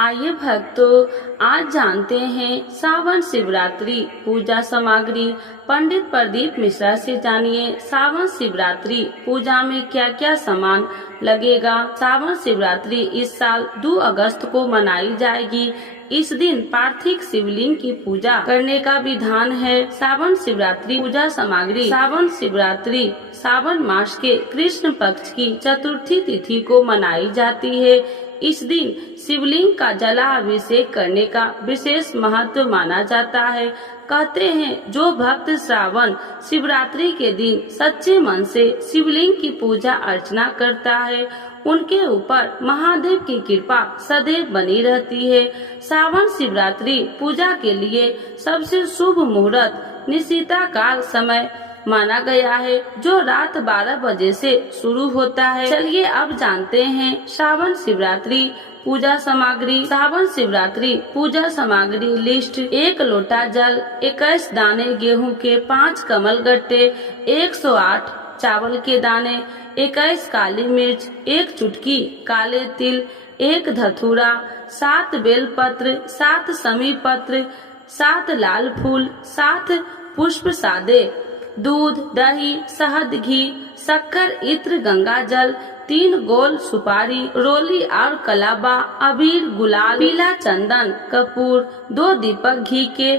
आइए भक्तों, आज जानते हैं सावन शिवरात्रि पूजा सामग्री। पंडित प्रदीप मिश्रा से जानिए सावन शिवरात्रि पूजा में क्या क्या सामान लगेगा। सावन शिवरात्रि इस साल 2 अगस्त को मनाई जाएगी। इस दिन पार्थिव शिवलिंग की पूजा करने का विधान है। सावन शिवरात्रि पूजा सामग्री। सावन शिवरात्रि सावन मास के कृष्ण पक्ष की चतुर्थी तिथि को मनाई जाती है। इस दिन शिवलिंग का जलाभिषेक करने का विशेष महत्व माना जाता है। कहते हैं जो भक्त श्रावण शिवरात्रि के दिन सच्चे मन से शिवलिंग की पूजा अर्चना करता है, उनके ऊपर महादेव की कृपा सदैव बनी रहती है। सावन शिवरात्रि पूजा के लिए सबसे शुभ मुहूर्त निशिता काल समय माना गया है, जो रात 12 बजे से शुरू होता है। चलिए अब जानते हैं सावन शिवरात्रि पूजा सामग्री। सावन शिवरात्रि पूजा सामग्री लिस्ट: 1 लोटा जल, 21 दाने गेहूं के, 5 कमल गट्टे, 108 चावल के दाने, 21 काली मिर्च, 1 चुटकी काले तिल, 1 धतूरा, 7 बेल पत्र, 7 समी पत्र, 7 लाल फूल, 7 पुष्प सादे, दूध, दही, शहद, घी, शक्कर, इत्र, गंगा जल, 3 गोल सुपारी, रोली और कलाबा, अबीर, गुलाल, पीला चंदन, कपूर, 2 दीपक घी के,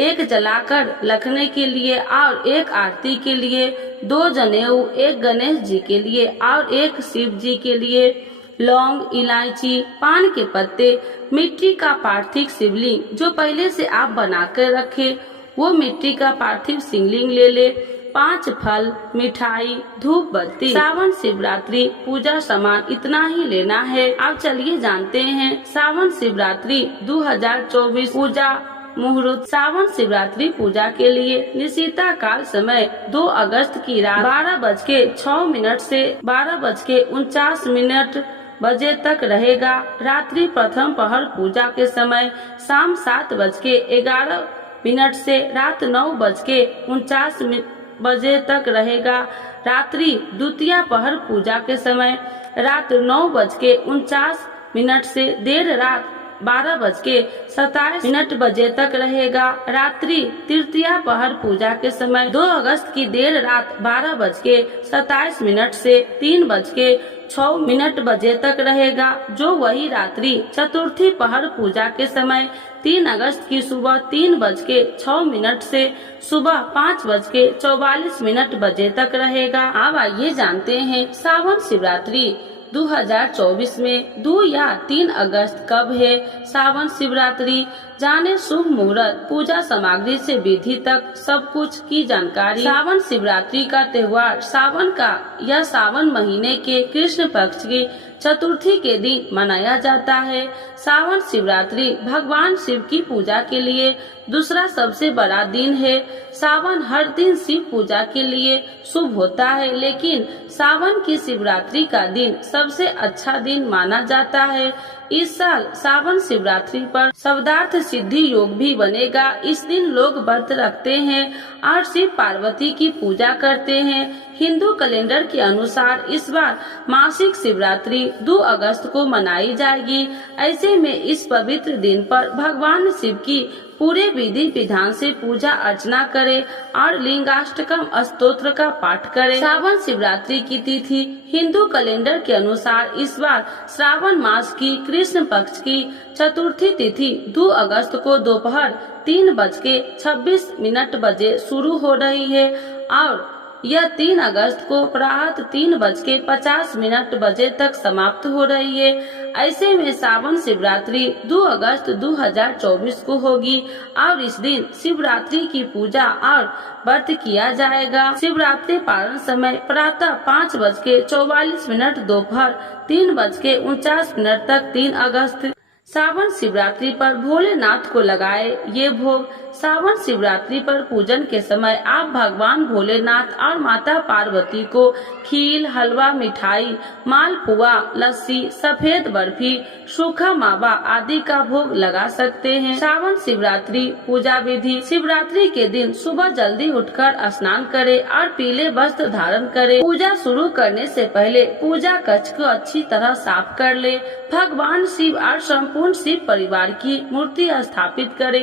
1 जलाकर रखने के लिए और 1 आरती के लिए, 2 जनेऊ, 1 गणेश जी के लिए और 1 शिव जी के लिए, लौंग, इलायची, पान के पत्ते, मिट्टी का पार्थिव शिवलिंग जो पहले से आप बना कर रखे वो मिट्टी का पार्थिव शिवलिंग ले ले, 5 फल, मिठाई, धूप बत्ती। सावन शिवरात्रि पूजा सामान इतना ही लेना है। अब चलिए जानते हैं सावन शिवरात्रि 2024 पूजा मुहूर्त। सावन शिवरात्रि पूजा के लिए निशिता काल समय 2 अगस्त की रात 12:06 से 12:49 बजे तक रहेगा। रात्रि प्रथम पहर पूजा के समय शाम 7:11 से रात 9:49 बजे तक रहेगा। रात्रि द्वितीय पहर पूजा के समय रात 9:49 से देर रात 12:27 बजे तक रहेगा। रात्रि तृतीय पहर पूजा के समय 2 अगस्त की देर रात 12:27 से 3:06 बजे तक रहेगा, जो वही रात्रि चतुर्थी पहर पूजा के समय 3 अगस्त की सुबह 3:06 से सुबह 5:44 बजे तक रहेगा। अब आइए जानते हैं सावन शिवरात्रि 2024 में 2 या 3 अगस्त कब है। सावन शिवरात्रि जाने शुभ मुहूर्त, पूजा सामग्री से विधि तक सब कुछ की जानकारी। सावन शिवरात्रि का त्योहार सावन का या सावन महीने के कृष्ण पक्ष की चतुर्थी के दिन मनाया जाता है। सावन शिवरात्रि भगवान शिव की पूजा के लिए दूसरा सबसे बड़ा दिन है। सावन हर दिन शिव पूजा के लिए शुभ होता है, लेकिन सावन की शिवरात्रि का दिन सबसे अच्छा दिन माना जाता है। इस साल सावन शिवरात्रि पर शब्दार्थ सिद्धि योग भी बनेगा। इस दिन लोग व्रत रखते हैं और शिव पार्वती की पूजा करते हैं। हिंदू कैलेंडर के अनुसार इस बार मासिक शिवरात्रि 2 अगस्त को मनाई जाएगी। ऐसे में इस पवित्र दिन पर भगवान शिव की पूरे विधि विधान से पूजा अर्चना करें और लिंगाष्टकम स्तोत्र का पाठ करें। सावन शिवरात्रि की तिथि हिंदू कैलेंडर के अनुसार इस बार श्रावण मास की कृष्ण पक्ष की चतुर्थी तिथि 2 अगस्त को दोपहर 3:26 बजे शुरू हो रही है और यह 3 अगस्त को प्रातः 3:50 बजे तक समाप्त हो रही है। ऐसे में सावन शिवरात्रि 2 अगस्त 2024 को होगी और इस दिन शिवरात्रि की पूजा और व्रत किया जाएगा। शिवरात्रि पारण समय प्रातः 5:44 दोपहर 3:49 तक 3 अगस्त। सावन शिवरात्रि पर भोलेनाथ को लगाए ये भोग। सावन शिवरात्रि पर पूजन के समय आप भगवान भोलेनाथ और माता पार्वती को खीर, हलवा, मिठाई, मालपुआ, लस्सी, सफेद बर्फी, सूखा मावा आदि का भोग लगा सकते हैं। सावन शिवरात्रि पूजा विधि: शिवरात्रि के दिन सुबह जल्दी उठकर स्नान करें और पीले वस्त्र धारण करें। पूजा शुरू करने से पहले पूजा कक्ष को अच्छी तरह साफ कर ले। भगवान शिव और संपूर्ण शिव परिवार की मूर्ति स्थापित करे।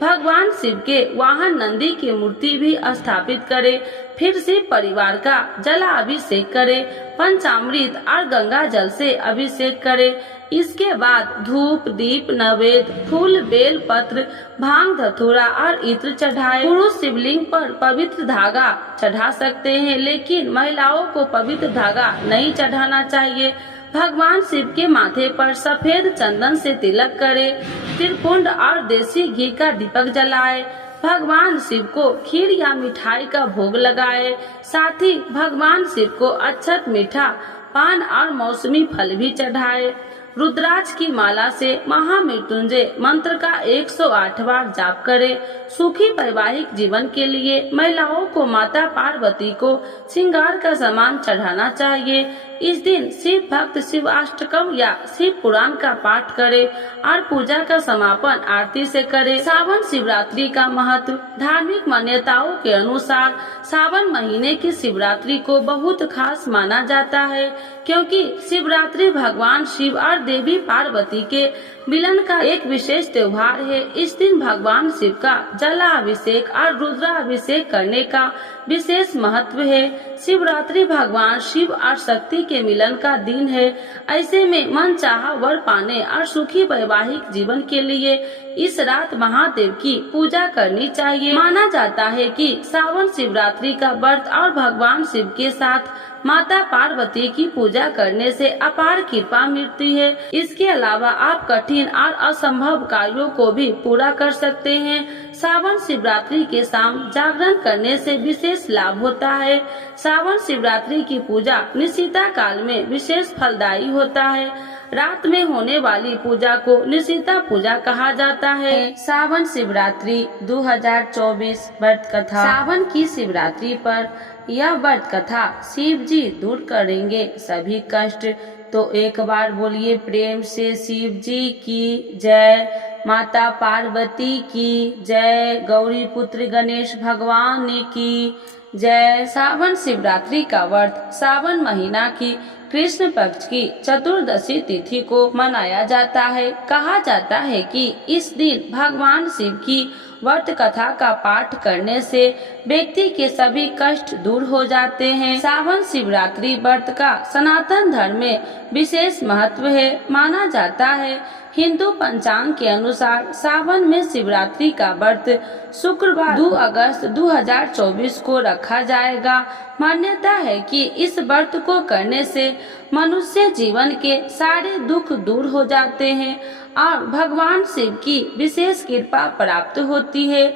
भगवान शिव के वाहन नंदी की मूर्ति भी स्थापित करे। फिर शिव परिवार का जलाभिषेक करे, पंचामृत और गंगा जल से अभिषेक करे। इसके बाद धूप, दीप, नैवेद्य, फूल, बेल पत्र, भांग, धतूरा और इत्र चढ़ाए। पुरुष शिवलिंग पर पवित्र धागा चढ़ा सकते हैं, लेकिन महिलाओं को पवित्र धागा नहीं चढ़ाना चाहिए। भगवान शिव के माथे पर सफेद चंदन से तिलक करे। त्रिपुंड और देसी घी का दीपक जलाए। भगवान शिव को खीर या मिठाई का भोग लगाए। साथ ही भगवान शिव को अक्षत, मीठा पान और मौसमी फल भी चढ़ाए। रुद्राक्ष की माला से महामृत्युंजय मंत्र का 108 बार जाप करे। सुखी वैवाहिक जीवन के लिए महिलाओं को माता पार्वती को श्रृंगार का सामान चढ़ाना चाहिए। इस दिन शिव भक्त शिव अष्टकम या शिव पुराण का पाठ करे और पूजा का समापन आरती से करे। सावन शिवरात्रि का महत्व। धार्मिक मान्यताओं के अनुसार सावन महीने की शिवरात्रि को बहुत खास माना जाता है, क्योंकि शिवरात्रि भगवान शिव और देवी पार्वती के मिलन का एक विशेष त्योहार है। इस दिन भगवान शिव का जलाभिषेक और रुद्राभिषेक करने का विशेष महत्व है। शिवरात्रि भगवान शिव और शक्ति के मिलन का दिन है। ऐसे में मनचाहा वर पाने और सुखी वैवाहिक जीवन के लिए इस रात महादेव की पूजा करनी चाहिए। माना जाता है कि सावन शिवरात्रि का व्रत और भगवान शिव के साथ माता पार्वती की पूजा करने से अपार कृपा मिलती है। इसके अलावा आप कठिन और असंभव कार्यों को भी पूरा कर सकते हैं। सावन शिवरात्रि के शाम जागरण करने से विशेष लाभ होता है। सावन शिवरात्रि की पूजा निशिता काल में विशेष फलदायी होता है। रात में होने वाली पूजा को निशिता पूजा कहा जाता है। सावन शिवरात्रि 2024 व्रत कथा। सावन की शिवरात्रि पर यह व्रत कथा शिव जी दूर करेंगे सभी कष्ट। तो एक बार बोलिए प्रेम से शिव जी की जय, माता पार्वती की जय, गौरी पुत्र गणेश भगवान की जय। सावन शिवरात्रि का व्रत सावन महीना की कृष्ण पक्ष की चतुर्दशी तिथि को मनाया जाता है। कहा जाता है कि इस दिन भगवान शिव की व्रत कथा का पाठ करने से व्यक्ति के सभी कष्ट दूर हो जाते हैं। सावन शिवरात्रि व्रत का सनातन धर्म में विशेष महत्व है। माना जाता है हिंदू पंचांग के अनुसार सावन में शिवरात्रि का व्रत शुक्रवार 2 अगस्त 2024 को रखा जाएगा। मान्यता है कि इस व्रत को करने से मनुष्य जीवन के सारे दुख दूर हो जाते हैं और भगवान शिव की विशेष कृपा प्राप्त होती है।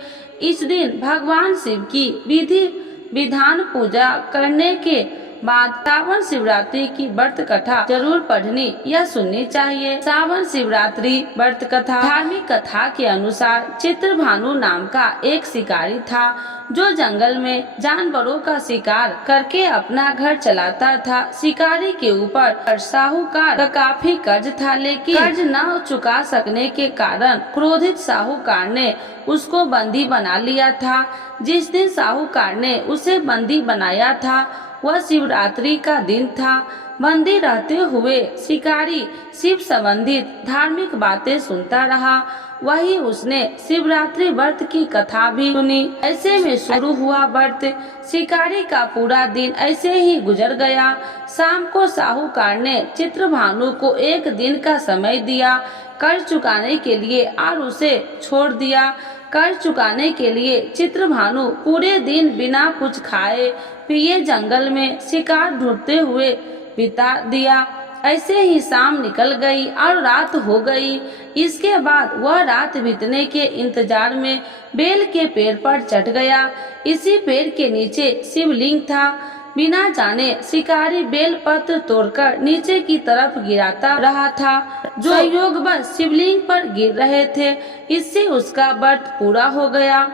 इस दिन भगवान शिव की विधि विधान पूजा करने के बाद सावन शिवरात्रि की व्रत कथा जरूर पढ़नी या सुननी चाहिए। सावन शिवरात्रि व्रत कथा। धार्मिक कथा के अनुसार चित्रभानु नाम का एक शिकारी था जो जंगल में जानवरों का शिकार करके अपना घर चलाता था। शिकारी के ऊपर साहूकार का काफी कर्ज था, लेकिन कर्ज न चुका सकने के कारण क्रोधित साहूकार ने उसको बंदी बना लिया था। जिस दिन साहूकार ने उसे बंदी बनाया था वह शिवरात्रि का दिन था। बंदी रहते हुए शिकारी शिव संबंधित धार्मिक बातें सुनता रहा। वही उसने शिवरात्रि व्रत की कथा भी सुनी। ऐसे में शुरू हुआ व्रत। शिकारी का पूरा दिन ऐसे ही गुजर गया। शाम को साहूकार ने चित्रभानु को 1 दिन का समय दिया कर्ज चुकाने के लिए और उसे छोड़ दिया। कर्ज चुकाने के लिए चित्रभानु पूरे दिन बिना कुछ खाए पिए जंगल में शिकार ढूंढते हुए बिता दिया। ऐसे ही शाम निकल गई और रात हो गई। इसके बाद वह रात बीतने के इंतजार में बेल के पेड़ पर चढ़ गया। इसी पेड़ के नीचे शिवलिंग था। बिना जाने शिकारी बेल पत्र तोड़कर नीचे की तरफ गिराता रहा था, जो संयोगवश शिवलिंग पर गिर रहे थे। इससे उसका व्रत पूरा हो गया।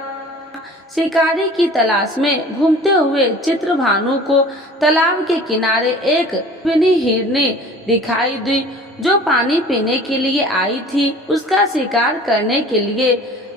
शिकारी की तलाश में घूमते हुए चित्रभानु को तालाब के किनारे एक हिरनी दिखाई दी जो पानी पीने के लिए आई थी। उसका शिकार करने के लिए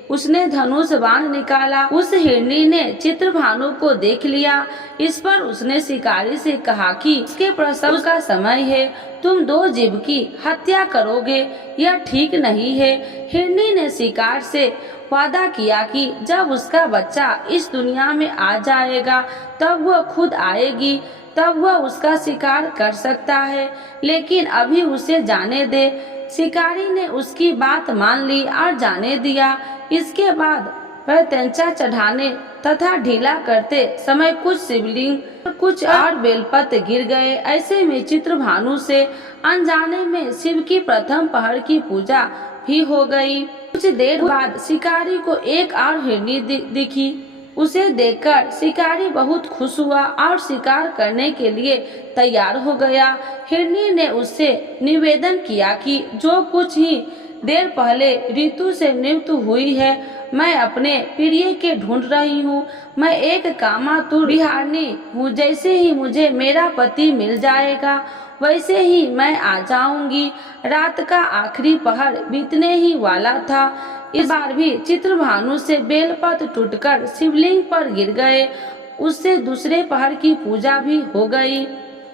उसने धनुष बाण निकाला। उस हिरनी ने चित्रभानु को देख लिया। इस पर उसने शिकारी से कहा कि इसके प्रसव का समय है, तुम 2 जीव की हत्या करोगे, यह ठीक नहीं है। हिरनी ने शिकार से वादा किया कि जब उसका बच्चा इस दुनिया में आ जाएगा तब वह खुद आएगी, तब वह उसका शिकार कर सकता है, लेकिन अभी उसे जाने दे। शिकारी ने उसकी बात मान ली और जाने दिया। इसके बाद वह तेंचा चढ़ाने तथा ढीला करते समय कुछ शिवलिंग, कुछ और बेलपत्र गिर गए। ऐसे में चित्रभानु से अनजाने में शिव की प्रथम पहर की पूजा भी हो गई। कुछ देर बाद शिकारी को एक और हिरनी दिखी। उसे देखकर शिकारी बहुत खुश हुआ और शिकार करने के लिए तैयार हो गया। हिरनी ने उससे निवेदन किया कि जो कुछ ही देर पहले ऋतु से मृत्यु हुई है, मैं अपने प्रिय के ढूंढ रही हूँ। मैं एक कामातुर बिहारनी हूँ। जैसे ही मुझे मेरा पति मिल जाएगा वैसे ही मैं आ जाऊंगी। रात का आखिरी पहर बीतने ही वाला था। इस बार भी चित्रभानु से बेलपत्र टूटकर शिवलिंग पर गिर गए। उससे दूसरे पहर की पूजा भी हो गई।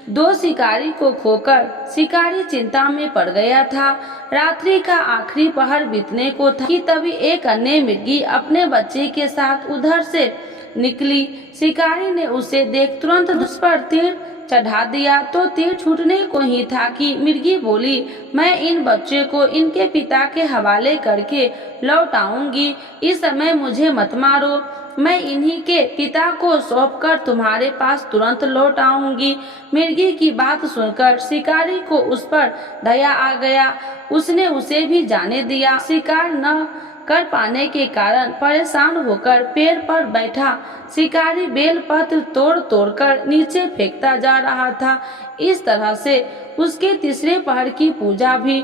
2 शिकारी को खोकर शिकारी चिंता में पड़ गया था। रात्रि का आखिरी पहर बीतने को था कि तभी एक अन्य मिर्गी अपने बच्चे के साथ उधर से निकली। शिकारी ने उसे देख तुरंत उस पर तीर चढ़ा दिया तो तीर छूटने को ही था कि मिर्गी बोली, मैं इन बच्चे को इनके पिता के हवाले करके लौट आऊंगी। इस समय मुझे मत मारो, मैं इन्हीं के पिता को सौंपकर तुम्हारे पास तुरंत लौट आऊंगी। मिर्गी की बात सुनकर शिकारी को उस पर दया आ गया। उसने उसे भी जाने दिया। शिकार न कर पाने के कारण परेशान होकर पेड़ पर बैठा शिकारी बेलपत्र तोड़ तोड़कर नीचे फेंकता जा रहा था। इस तरह से उसके तीसरे पहर की पूजा भी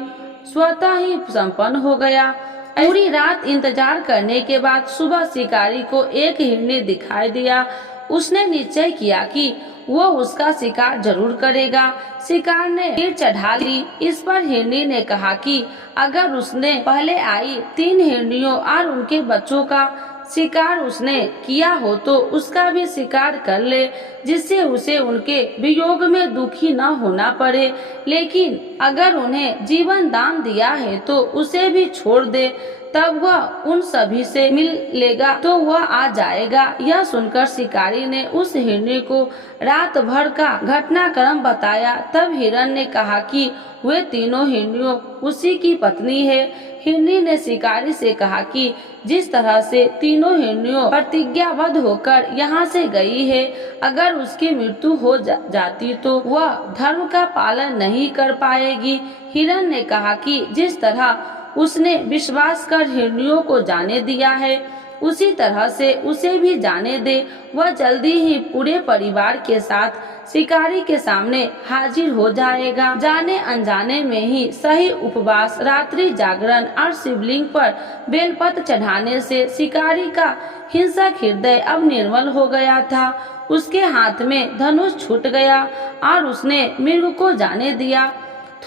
स्वतः ही संपन्न हो गया। पूरी रात इंतजार करने के बाद सुबह शिकारी को एक हिरनी दिखाई दिया। उसने निश्चय किया कि वो उसका शिकार जरूर करेगा। शिकार ने तीर चढ़ा ली। इस पर हिरनी ने कहा कि अगर उसने पहले आई 3 हिरनियों और उनके बच्चों का शिकार उसने किया हो तो उसका भी शिकार कर ले, जिससे उसे उनके वियोग में दुखी न होना पड़े। लेकिन अगर उन्हें जीवन दान दिया है तो उसे भी छोड़ दे, तब वह उन सभी से मिल लेगा तो वह आ जाएगा। यह सुनकर शिकारी ने उस हिरनी को रात भर का घटनाक्रम बताया। तब हिरण ने कहा कि वे तीनों हिरनियों उसी की पत्नी है। हिरनी ने शिकारी से कहा कि जिस तरह से तीनों हिरनियों प्रतिज्ञाबद्ध होकर यहाँ से गई है, अगर उसकी मृत्यु हो जाती तो वह धर्म का पालन नहीं कर पाएगी। हिरण ने कहा कि जिस तरह उसने विश्वास कर हिरनियों को जाने दिया है, उसी तरह से उसे भी जाने दे। वह जल्दी ही पूरे परिवार के साथ शिकारी के सामने हाजिर हो जाएगा। जाने अनजाने में ही सही उपवास, रात्रि जागरण और शिवलिंग पर बेलपत्र चढ़ाने से शिकारी का हिंसक हृदय अब निर्मल हो गया था। उसके हाथ में धनुष छूट गया और उसने मृग को जाने दिया।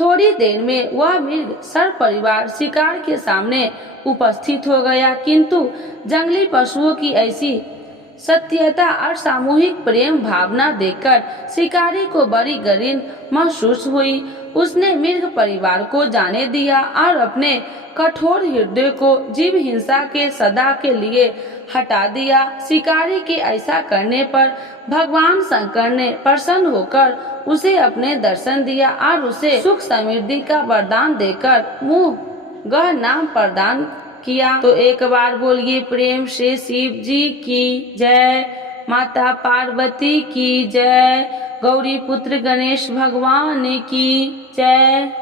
थोड़ी देर में वह मृग सर्प परिवार शिकार के सामने उपस्थित हो गया, किंतु जंगली पशुओं की ऐसी सत्यता और सामूहिक प्रेम भावना देखकर शिकारी को बड़ी गरिन महसूस हुई। उसने मृग परिवार को जाने दिया और अपने कठोर हृदय को जीव हिंसा के सदा के लिए हटा दिया। शिकारी के ऐसा करने पर भगवान शंकर ने प्रसन्न होकर उसे अपने दर्शन दिया और उसे सुख समृद्धि का वरदान देकर मुँह गह नाम प्रदान किया। तो एक बार बोलिए प्रेम से शिव जी की जय, माता पार्वती की जय, गौरी पुत्र गणेश भगवान की जय।